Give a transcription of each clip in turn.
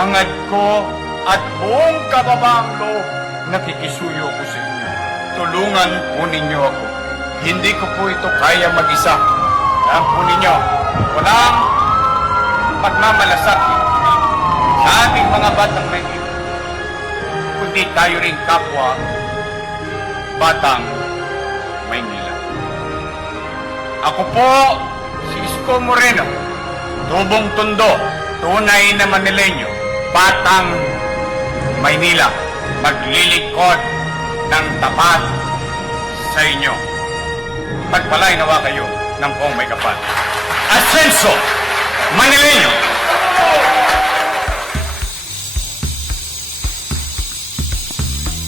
hangad ko at buong kababaang loob, nakikisuyo ko sa inyo. Tulungan po ninyo ako. Hindi ko po ito kaya mag-isa. Alam po ninyo, walang pagmamalasakit sa ating mga batang Maynila, kundi tayo rin kapwa batang Maynila. Ako po, si Isko Moreno, Tubong Tondo, tunay na Manileño, batang Maynila, maglilingkod ng tapat sa inyo. Pagpalay nawa kayo ng buong may kapal. Ascenso, Manileño!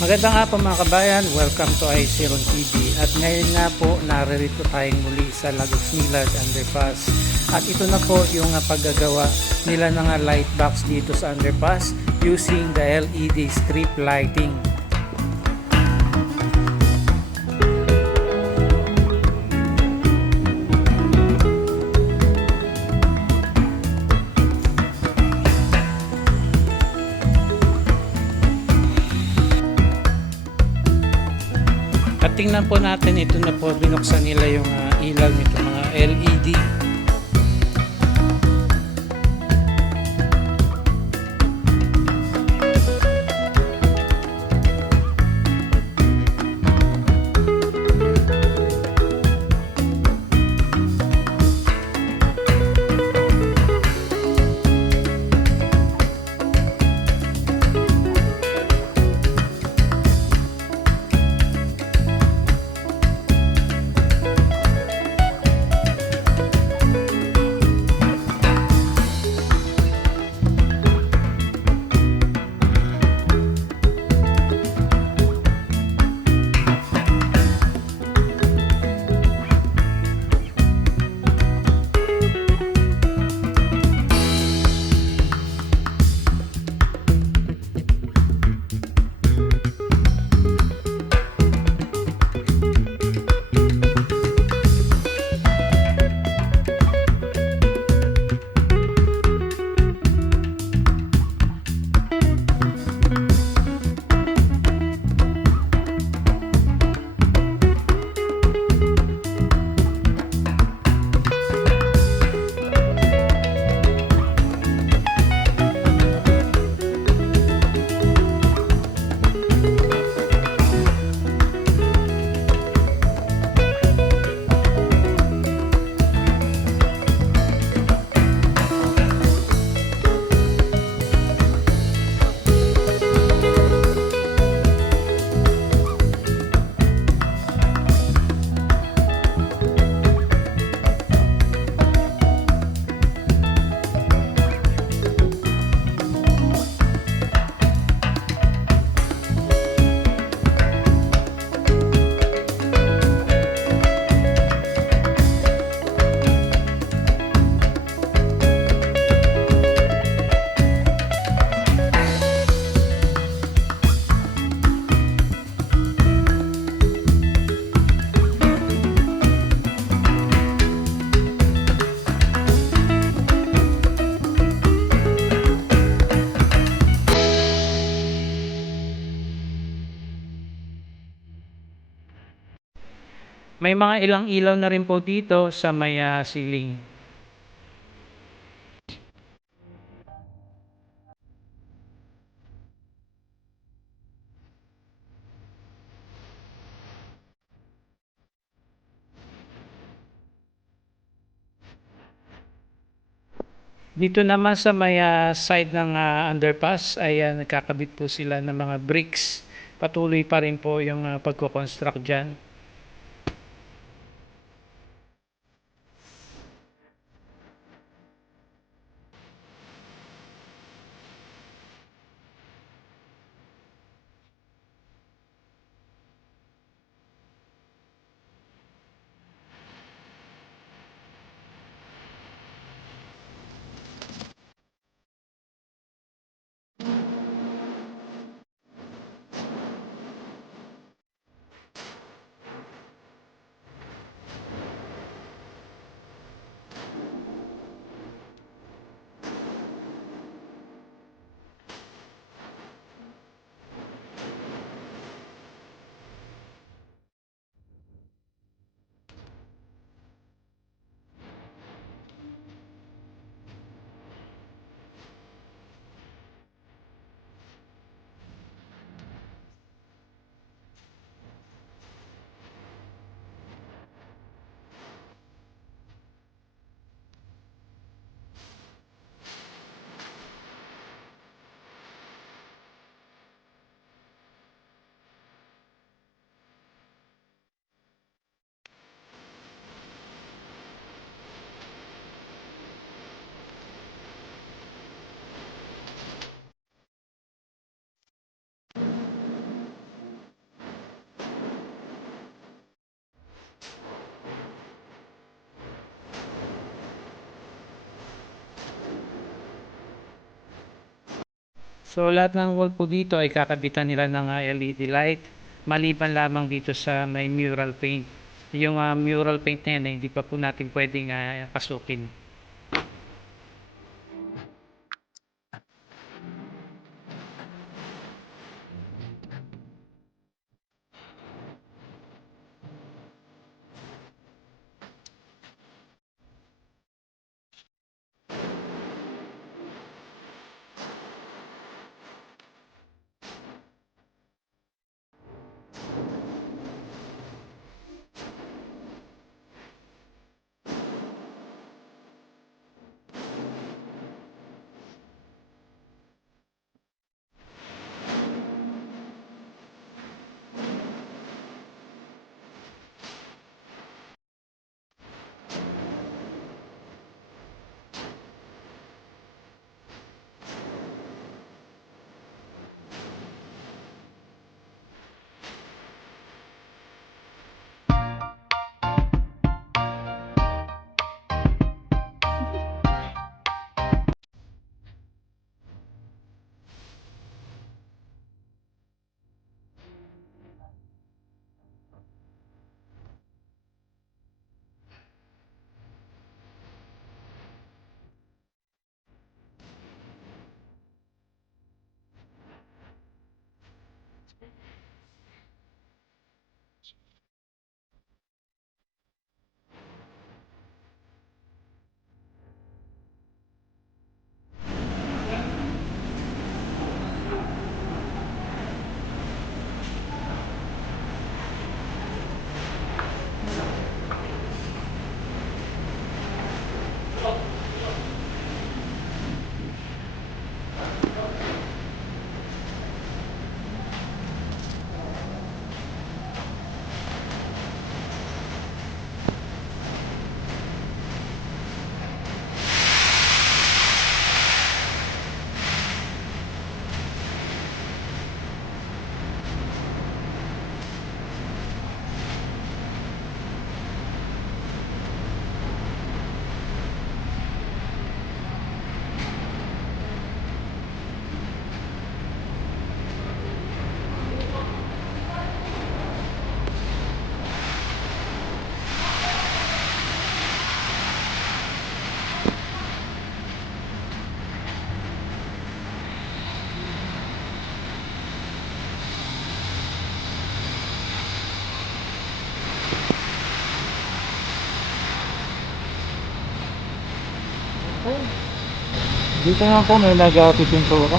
Magandang hapon mga kabayan, welcome to Isiron TV. At ngayon nga po, naririto tayong muli sa Lagos Milad Underpass. At ito na po yung paggagawa nila ng light box dito sa underpass using the LED strip lighting. At tingnan po natin, ito na po, binuksan nila yung ilaw nito mga LED. May mga ilang ilaw na rin po dito sa may ceiling. Dito naman sa may side ng underpass ay nagkakabit po sila ng mga bricks. Patuloy pa rin po yung pagko-construct dyan. So lahat ng wall po dito ay kakabitan nila ng LED light, maliban lamang dito sa may mural paint. Yung mural paint na yan ay hindi pa po natin pwedeng pasukin. Dito nga po may nag-pipintura.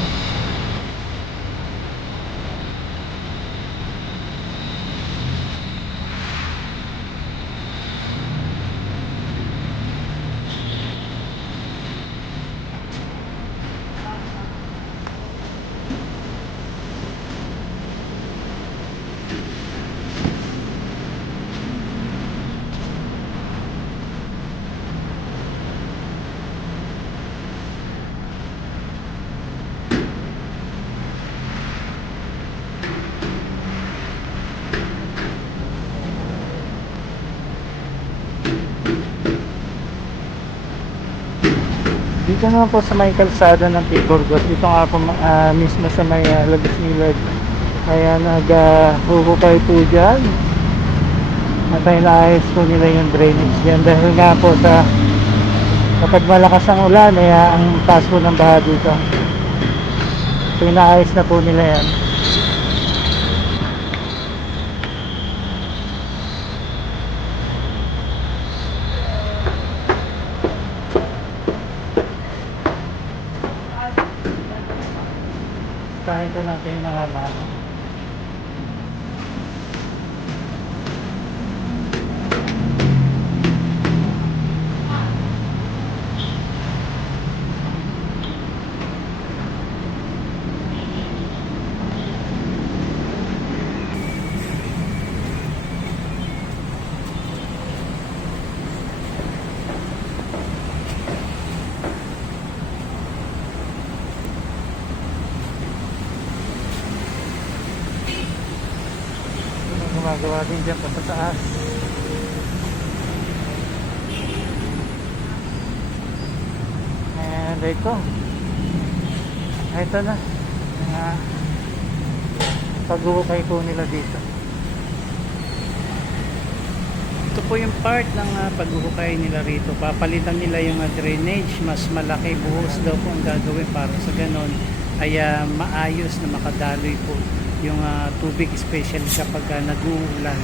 Dito naman po sa may kalsada ng Pigorgot, dito nga po mismo sa may Lagos Millard. Kaya nag-hukukay po dyan. At ay naayos po nila yung drainage dyan. Dahil nga po sa kapag malakas ang ulan, ay ang taas po ng baha dito. So inaayos na po nila yan. Kain ko natin yung mga mano. Gumagawa din dyan pa sa taas. And ito na paghuhukay po nila dito. Ito po yung part ng paghuhukay nila rito. Papalitan nila yung drainage. Mas malaki buhos daw po ang gagawin para sa ganon ay maayos na makadaloy po yung tubig, especially kapag nag-uulan.